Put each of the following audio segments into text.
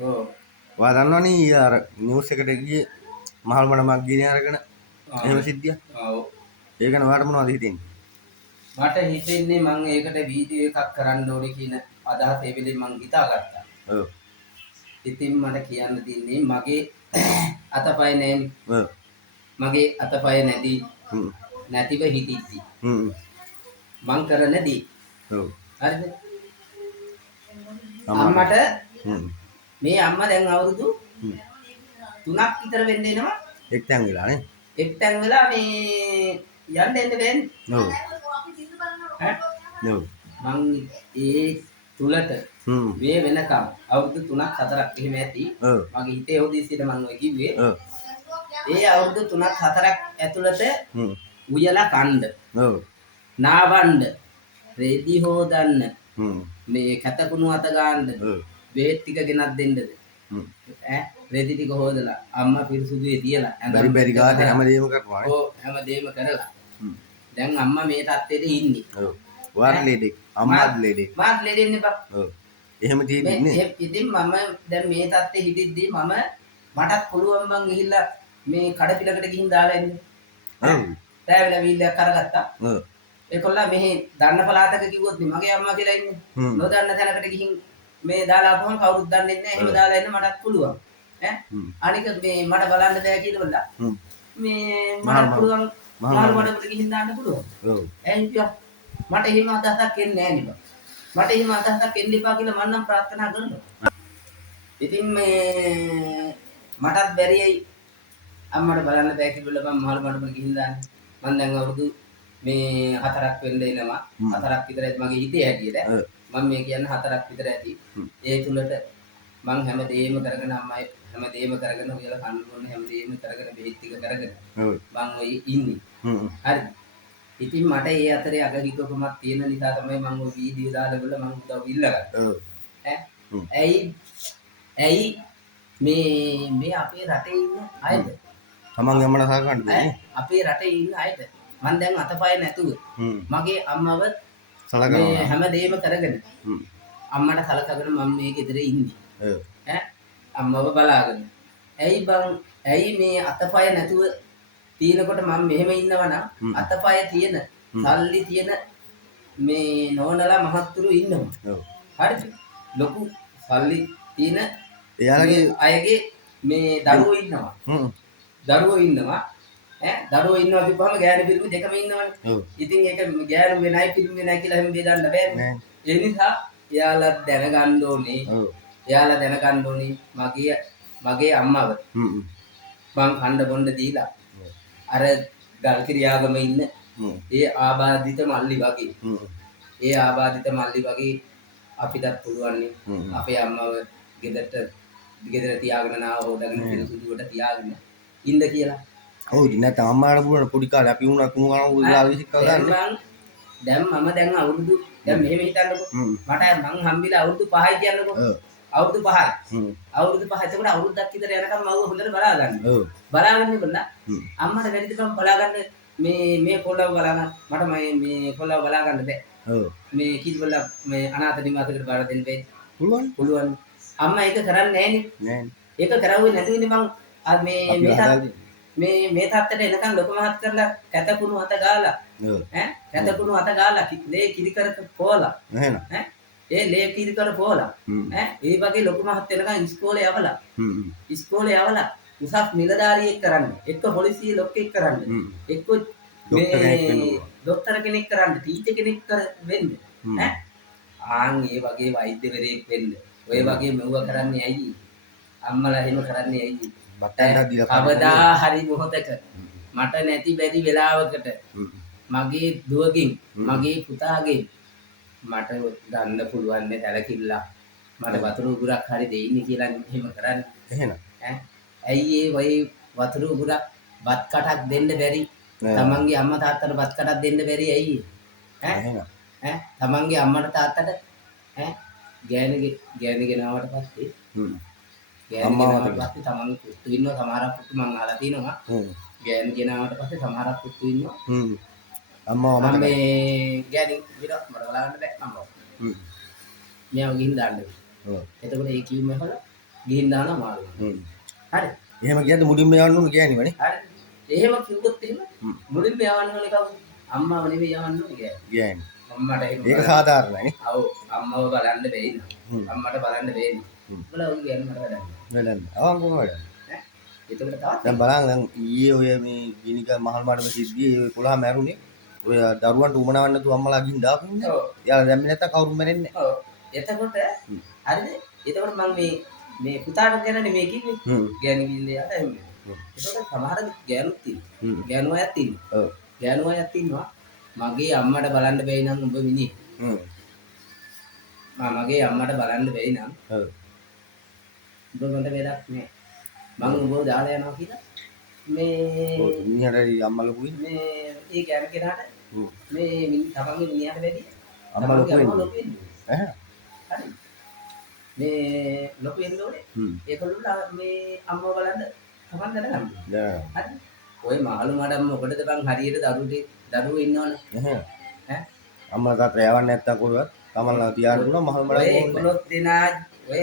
ඔව්. ඔයා දන්නවනේ අර නිවුස් එකට ගියේ මහල් මඩමක් ගිනේ අරගෙන එහෙම ආ. සිද්ධියක්. ඔව්. ඒක ගැන ඔයාට මොනවද හිතෙන්නේ? මට හිතෙන්නේ මම ඒකට වීඩියෝ එකක් කරන්න ඕනේ කියන අදහස ඒ වෙලේ මං හිතාගත්තා. ඔව්. ඉතින් මට කියන්න තියන්නේ මගේ අතපය නෑනේ. ඔව්. මගේ අතපය හ්ම්. නැතිව හිටිද්දි හ්ම්. මං කරන දේ. ඔව්. හරිද? අම්මා. අම්මට හ්ම්. මේ අම්මා දැන් අවුරුදු හ්ම්. 3ක් විතර වෙන්න එනවා. එක්තැන් වෙලා නේ. එක්තැන් වෙලා මේ යන්න එන්න බෑනේ. ඔව්. ඈ ඔව්. මං ඒ තුලට හ්ම්. මේ වෙනකම් අවුරුදු 3ක් 4ක් එහෙම ඇති. ඔව්. මගේ හිතේ උදේසියට මං ඔය කිව්වේ. ඔව්. ඒ අවුරුදු 3ක් 4ක් ඇතුළත හ්ම්. උයලා කණ්ඩ, ඔව්. නාවන්න, රෙදි හොදන්න, හ්ම්. මේ කැතකුණු අත ගන්නද, ඔව්. බේත් ටික ගෙනත් දෙන්නද. හ්ම්. ඈ රෙදි ටික හොදලා අම්මා පිරිසුදුවේ තියලා බැරි බැරි ගාට හැමදේම කරනවා නේ. ඔව් හැමදේම කරලා. හ්ම්. දැන් අම්මා මේ තත්ත්වෙට ඉන්නේ. ඔව්. ඔයාට ලෙඩෙක්. අම්මාත් ලෙඩෙක්. මාත් ලෙඩෙන්නේ බා. ඔව්. එහෙම තියෙන්නේ. ඉතින් මම දැන් මේ තත්ත්වෙ හිටිද්දි මටත් පුළුවන් බං ගිහිල්ලා මේ කඩපිලකට ගිහින් දාලා එන්න. ඔව්. රෑවෙලා වීල්ලයක් කරගත්තා. ඔව්. ඒකොල්ලා මෙහි දන්න පළාතක කිව්වොත් නේ මගේ අම්මා කියලා ඉන්නේ. හ්ම්. නොදන්න තැනකට ගිහින් මේ දාලා ආපුවම කවුරුත් දන්නේ නැහැ. එහෙම දාලා එන්න මටත් පුළුවන්. ඈ හ්ම්. අනික මේ මට බලන්න බෑ කියලා හ්ම්. මේ මට පුළුවන් මාළු මඩකට ගිහින් දාන්න පුළුවන්. ඔව්. එහෙනම් මට එහෙම අදහසක් එන්නේ නැහැ නේ බං. මට එහෙම අදහසක් එන්න එපා කියලා මම නම් ප්‍රාර්ථනා කරනවා. ඉතින් මේ මටත් බැරියයි අම්මට බලන්න බෑ කියලා මම මාළු මඩකට ගිහින් දාන්නේ. මම දැන් අවුරුදු මේ 4ක් වෙන්න එනවා. 4ක් විතර ඇති මගේ හිතේ හැටියට. මම මේ කියන්නේ 4ක් විතර ඇති. ඒ තුලට මං හැමදේම කරගෙන අම්මයි හැමදේම කරගෙන ඔයලා කන්න ඕන හැමදේම කරගෙන බෙහෙත් ටික කරගෙන මං ඔය ඉන්නේ. හරිද? ඉතින් මට ඒ අතරේ අගහිතකමක් තියෙන නිසා තමයි මං ඔය වීඩියෝ දාලා බලලා මං උදව් ඉල්ලගත්තා. ඇයි මේ අපේ රටේ ඉන්න අයද? තමන්ගේ අම්මලා සාකච්ඡා කරන්නේ. අපේ රටේ ඉන්න අයද? මං දැන් අතපය නැතුව මගේ අම්මව සලකනවා. හැමදේම කරගෙන අම්මට සලකගෙන මම මේ ගෙදර ඉන්නේ. ඈ අම්මව බලාගෙන. ඇයි මේ අතපය නැතුව තියෙනකොට මම මෙහෙම ඉන්නවා නම් අතපය තියෙන සල්ලි තියෙන මේ නෝනලා මහත්තුරු ඉන්නවා. හරිද? ලොකු සල්ලි තියෙන එයාලගේ අයගේ මේ දරුවෝ ඉන්නවා. දරුවෝ ඉන්නවා. දරුවෝ ඉන්නවා කිව්වම ගෑනු පිරිමි දෙකම ඉන්නවනේ. ඉතින් ඒක ගෑනු වෙනයි පිරිමි වෙනයි කියලා හැම බෙදන්න බෑනේ. ඒ නිසා එයාලා දැනගන්න ඕනේ. එයාලා දැනගන්න ඕනේ මගේ අම්මව. මං කණ්ඩ බොණ්ඩ දීලා අර ගල්කිරියාගම ඉන්න ඒ ආබාධිත මල්ලි වගේ. ඒ ආබාධිත මල්ලි වගේ අපිටත් පුළුවන් අපේ අම්මව ගෙදර තියාගෙන නාව හොදගෙන පිරිසුදුවට තියාගෙන ඉන්න කියලා. ඔව් නැත්නම් අම්මාට පුළුවන් පොඩි කාලේ අපි වුණා කුණු කන උදලා විසික් කරගන්න. දැන් මම දැන් අවුරුදු දැන් මෙහෙම හිතන්නකො මට මං හම්බිලා අවුරුදු 5යි කියන්නකො. අවුරුදු 5යි. අවුරුදු 5 එතකොට අවුරුද්දක් විතර යනකම් මම හොඳට බලා ගන්න. බලාගන්න ඉබලා අම්මට වැඩිද මම බලාගන්න මේ කොල්ලව බලාගන්න මට මේ කොල්ලව බලාගන්න බෑ. මේ කිසිවල මේ අනාථ නිවාසයකට බාර දෙන්න බෑ. පුළුවන්. අම්මා ඒක කරන්නේ නෑනේ. ඒක කරවුවේ නැතුවනේ මං මේ තාත්තට එනකන් ලොකු මහත් කරලා කැතකුණු අත ගාලා කැතකුණු අත ගාලා ලේ කිරි කර පොවලා ඒ ලේ කිරි කර පොවලා ඒ වගේ ලොකු මහත් එනකන් ඉස්කෝලේ යවලා උසස් නිලධාරියෙක් කරන්න එක්ක පොලිසිය ලොක්කෙක් කරන්න එක්ක මේ දොස්තර කෙනෙක් කරන්න ටීචර් කෙනෙක් වෙන්න ආන් ඒ වගේ වෛද්‍යවරයෙක් වෙන්න ඔය වගේ මෙව්ව කරන්නේ ඇයි අම්මලා එහෙම කරන්නේ ඇයි කවදා හරි මොහොතක මට නැති බැරි වෙලාවකට මගේ දුවගෙන් මගේ පුතාගෙන් මට ගන්න පුළුවන් නේ සැලකිල්ල මට වතුර උගුරක් හරි දෙයිනේ කියලා එහෙම කරන්නේ එහෙනම් ඇයි ඒ වයි වතුර උගුරක් බත් කටක් දෙන්න බැරි තමන්ගේ අම්මා තාත්තට බත් කටක් දෙන්න බැරි ඇයි තමන්ගේ අම්මට තාත්තට ගෑණි ගෙනාවට පස්සේ ගෑණි පස්සේ තමන්ගේ පුතු ඉන්නවා සමහරක් පුතු මං අහලා තිනවා ගෑණි ගෙනාවට පස්සේ සමහරක් පුතු ඉන්නවා අම්මා මේ ගෑණි විතර මට බලන්න බෑ අම්මා මෙයාව ගිහින් දාන්න එතකොට ඒ කිව්ම හොල ගිහින් දානවා මාළු. හරි. එහෙම කියද්දි මුලින්ම යවන්න ඕනේ කියන්නේ වනේ. හරි. එහෙම කිව්වොත් එහෙම මුලින්ම යවන්න ඕනේ කවුද? අම්මාව නෙවෙයි යවන්න ඕනේ කියන්නේ. අම්මට එහෙම. ඒක සාධාරණයි. ඔව් අම්මව බලන්න බැහැ නේ. අම්මට බලන්න බැහැ නේ. උඹලා උන් කියන්නේ මට වැඩක් නෑ. වැඩන්න. අවංකව වැඩන්න. ඈ එතකොට තවත් දැන් බලන්න දැන් ඊයේ ඔය මේ ගිනික මහල් මඩම සිද්ධියේ ඔය 11 මැරුණේ. ඔය දරුවන්ට උමනවන්න නැතුව අම්මලා ගින් දාපු ඉන්නේ. ඔව්. එයාලා දැම්මේ නැත්තම් කවුරුම මැරෙන්නේ ඔව්. එතකොට හරිද? එතකොට මම මේ පුතාට ගැනනේ මේ කිව්වේ. ගෑණි කිල්ලේ යාට එහෙම. එතකොට සමහර ගෑනුත් තියෙනවා. ගෑනු අයත් ඉන්නවා. ඔව්. ගෑනු අයත් ඉන්නවා. මගේ අම්මට බලන්න බැයි නම් උඹ මිනිහ. මගේ අම්මට බලන්න බැයි නම් ඔව්. උඹ මට වැඩක් නෑ. මම උඹව දාලා යනවා කියලා මේ ඔව් මිනිහට අම්මා ලොකුයි. මේ ඒ ගෑනු කෙනාට මේ තමන්ගේ මිනිහට වැඩි අම්මා ලොකු වෙන්නේ. ලොකු වෙන්නේ. ඈ. හරි. මේ ලොකු වෙන්න ඕනේ. ඒකවල මේ අම්මව බලන්න තමන් දැනගන්න. හරි. ඔය මහලු මඩම් මොකටද බං හරියට දරුවෝ ඉන්නවනේ. ඈ. අම්මලා තාත්තා යවන්නේ නැත්තම් කොහෙවත් තමන්ලා තියාගෙන උනා මහල් මඩම් ඔය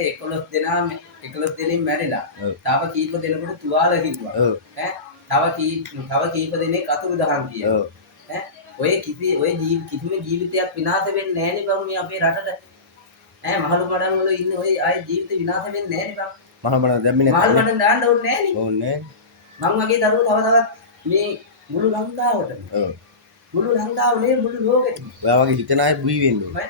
11 දෙනෙක් මැරිලා. තව කීප දෙනෙකුට තුවාල කිව්වා. ඈ. තව කීප දෙනෙක් අතුරු දහන් කියනවා. ඈ. ඔය කිසිම ජීවිතයක් විනාශ වෙන්නේ නැහැ නේ බං මේ අපේ රටට. ඈ මහලු මඩම් වල ඉන්න ඔය ආයේ ජීවිත විනාශ වෙන්නේ නැහැ නේ බං. මහල් මඩම් දැම්මේ මහල් නැත්තම් මඩම් දාන්න ඕනේ නැහැ නේ. ඕනේ. මං වගේ දරුවෝ තව තවත් මේ මුළු ලංකාවටම. ඔව්. මුළු ලංකාවනේ මුළු ලෝකෙටම. ඔයා වගේ හිතන අය බිහි වෙන්න ඕනේ.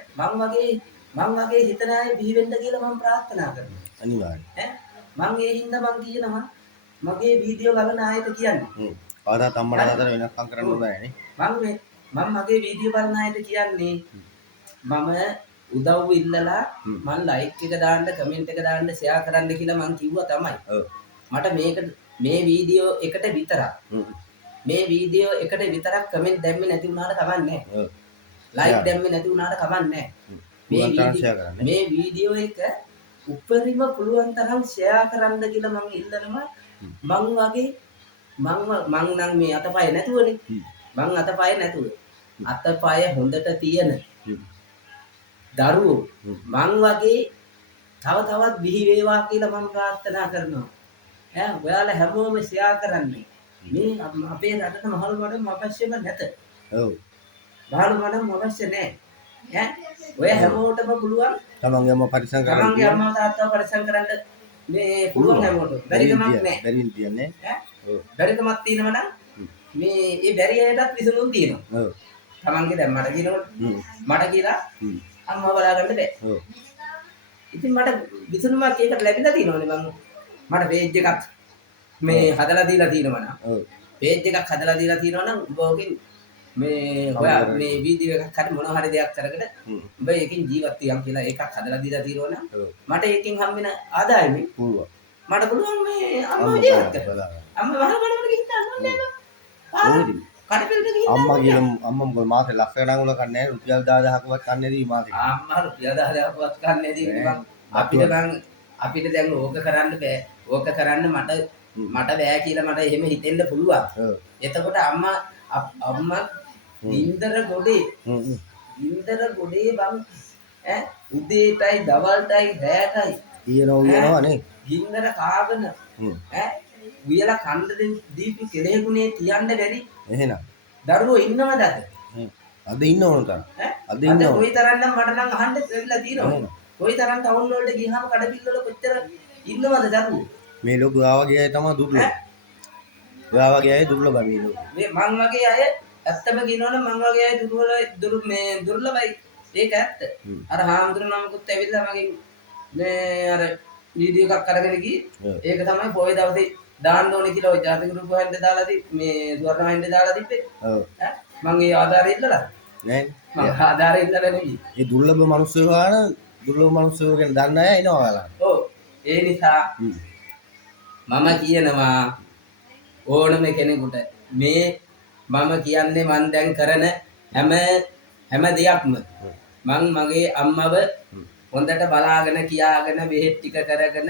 මං වගේ හිතන අය බිහි වෙන්න කියලා මම ප්‍රාර්ථනා කරනවා. අනිවාර්යයෙන්. ඈ මං ඒ හින්දා මං කියනවා මගේ වීඩියෝ බලන අයට කියන්නේ. කවදාත් අම්මලා අතර වෙනස්කම් කරන්න ඕනේ නැහැ නේ. මම මගේ වීඩියෝ බලන අයට කියන්නේ මම උදව් ඉල්ලලා මං ලයික් එක දාන්න කමෙන්ට් එක දාන්න ෂෙයා කරන්න කියලා මං කිව්වා තමයි. ඔව්. මට මේ වීඩියෝ එකට විතරක් කමෙන්ට් දැම්මේ නැති වුණාට කමක් නැහැ. ඔව්. ලයික් දැම්මේ නැති වුණාට කමක් නැහැ. මේ වීඩියෝ එක උපරිම පුළුවන් තරම් ෂෙයා කරන්න කියලා මං ඉල්ලනවා. මං නම් මේ අතපය නැතුවනේ. මං අතපය නැතුව. අතපය හොඳට තියෙන දරුවෝ මං වගේ තවත් බිහි වේවා කියලා මම ප්‍රාර්ථනා කරනවා. ඈ ඔයාලා හැමෝම ෂෙයා කරන්නේ. මේ අපේ රටට මහලු මඩම් අවශ්‍යම නැත. ඔව්. මහලු මඩම් අවශ්‍ය නැහැ. ඈ ඔය හැමෝටම පුළුවන් තමන්ගේ අම්මා පරිස්සම් කරන්න. තමන්ගේ අම්මා තාත්තා පරිස්සම් කරන්න මේ පුළුවන් හැමෝටම. බැරිකමක් නැහැ. බැරින් තියන්නේ. ඈ ඔව්. බැරිකමක් තියෙනවා නම් මේ ඒ බැරි අයටත් විසඳුම් තියෙනවා. ඔව්. තමන්ගේ දැන් මට කියනකොට මට කියලා අම්මා බලාගන්න බෑ. ඔව්. ඉතින් මට විසඳුමක් ඒකට ලැබිලා තියෙනවනේ මම. මට පේජ් එකක් මේ හදලා දීලා තියෙනවා නම්. ඔව්. පේජ් එකක් හදලා දීලා තියෙනවා නම් උඹ ඔකෙන් මේ ඔයා මේ වීඩියෝ එකක් හරි මොනවා හරි දෙයක් කරගෙන උඹ ඒකෙන් ජීවත් වෙයන් කියලා එකක් හදලා දීලා තියෙනවා නම් මට ඒකෙන් හම්බෙන ආදායමෙන් පුළුවන්. මට පුළුවන් මේ අම්මව ජීවත් කරන්න. අම්මා වහල බලන්න ගිහින් දාන්න. කඩපිල්ට ගිහින් අම්මා කියන අම්මා මොකද මාසේ ලක්ෂ ගණන් වල කන්නේ නැහැ රුපියල් 10000ක්වත් කන්නේ දී මාසේ. අම්මා රුපියල් 10000ක්වත් කන්නේ දී අපිට දැන් ඕක කරන්න බෑ. ඕක කරන්න මට බෑ කියලා මට එහෙම හිතෙන්න පුළුවන්. එතකොට අම්මා ඉන්දර ගොඩේ බං ඈ උදේටයි දවල්ටයි රැටයි කියනවා නේ. ගින්දර කාගෙන ඈ උයලා කණ්ඩ දීපි කෙලෙහුනේ තියන්න බැරි. එහෙනම් දරුවෝ ඉන්නවද අද? අද ඉන්න ඕන තරම්. අද කොයි තරම්නම් මට නම් අහන්න දෙවිලා තියෙනවා. කොයි තරම් ටවුන් වලට ගියාම කඩපිල් වල කොච්චර ඉන්නවද දරුවෝ? මේ ලෝක ඔයා වගේ අය තමයි දුර්ලභ. ඔයා වගේ අය දුර්ලභයි මේ ලෝකෙ. මේ මං වගේ අය ඇත්තම කියනවනම් මං වගේ අය දුර්ලභයි. ඒක ඇත්ත. අර හාමුදුරුවෝ නමකුත් ඇවිල්ලා මගෙන් මේ අර වීඩියෝ එකක් අරගෙන ගියේ. ඒක තමයි පොයේ දවසේ දාන්න ඕනේ කියලා ඔය ජාතික ගෲප් වලින් දාලා මේ සුවර්ණ වහින්න දාලා තිබ්බේ. ඔව්. මං ඒ ආධාරය ඉල්ලලා. නෑ. මං ආධාරය ඉල්ලලා නෙමෙයි. ඒ දුර්ලභ මිනිස්සු ගැන දන්න අය එනවා ඔයාලා. ඔව්. ඒ නිසා මම කියනවා ඕනම කෙනෙකුට මේ මම කියන්නේ මං දැන් කරන හැම දෙයක්ම මං මගේ අම්මව හොඳට බලාගෙන කියාගෙන බෙහෙත් ටික කරගෙන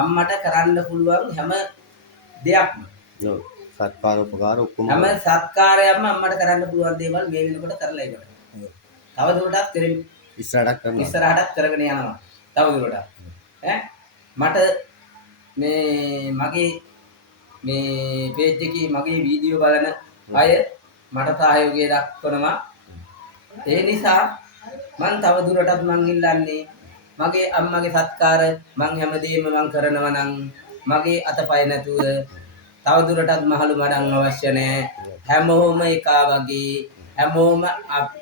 අම්මට කරන්න පුළුවන් හැම දෙයක්ම. ඔව්. සත්කාර උපකාර ඔක්කොම හැම සත්කාරයක්ම අම්මට කරන්න පුළුවන් දේවල් මේ වෙනකොට කරලා ඉවරයි. තව දුරටත් කරමු. ඉස්සරහටත් කරගෙන යනවා. තව දුරටත්. මට මේ මගේ මේ පේජ් එකේ මගේ වීඩියෝ බලන අය මට සහයෝගය දක්වනවා. ඒ නිසා මං තව දුරටත් මං ඉල්ලන්නේ මගේ අම්මගේ සත්කාර මං හැමදේම මං කරනවා නම් මගේ අතපය නැතුව තව දුරටත් මහලු මඩම් අවශ්‍ය නැහැ. හැමෝම එකා වගේ හැමෝම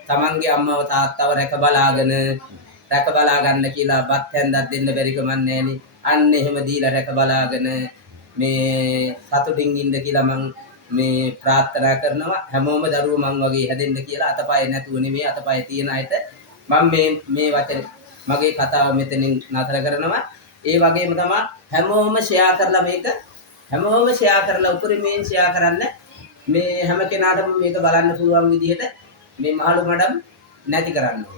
තමන්ගේ අම්මව තාත්තව රැක බලා ගන්න කියලා බත් හැන්දක් දෙන්න බැරි කමක් නැහැනේ. අන්න එහෙම දීලා රැක බලාගෙන මේ සතුටින් ඉන්න කියලා මං මේ ප්‍රාර්ථනා කරනවා. හැමෝම දරුවෝ මං වගේ හැදෙන්න කියලා අතපය නැතුව නෙමෙයි අතපය තියෙන අයට මම මේ වචන මගේ කතාව මෙතනින් නතර කරනවා. ඒ වගේම තමයි හැමෝම ෂෙයා කරලා මේක හැමෝම ෂෙයා කරලා උපරිමයෙන් ෂෙයා කරන්න මේ හැම කෙනාටම මේක බලන්න පුළුවන් විදිහට මේ මහලු මඩම් නැති කරන්න.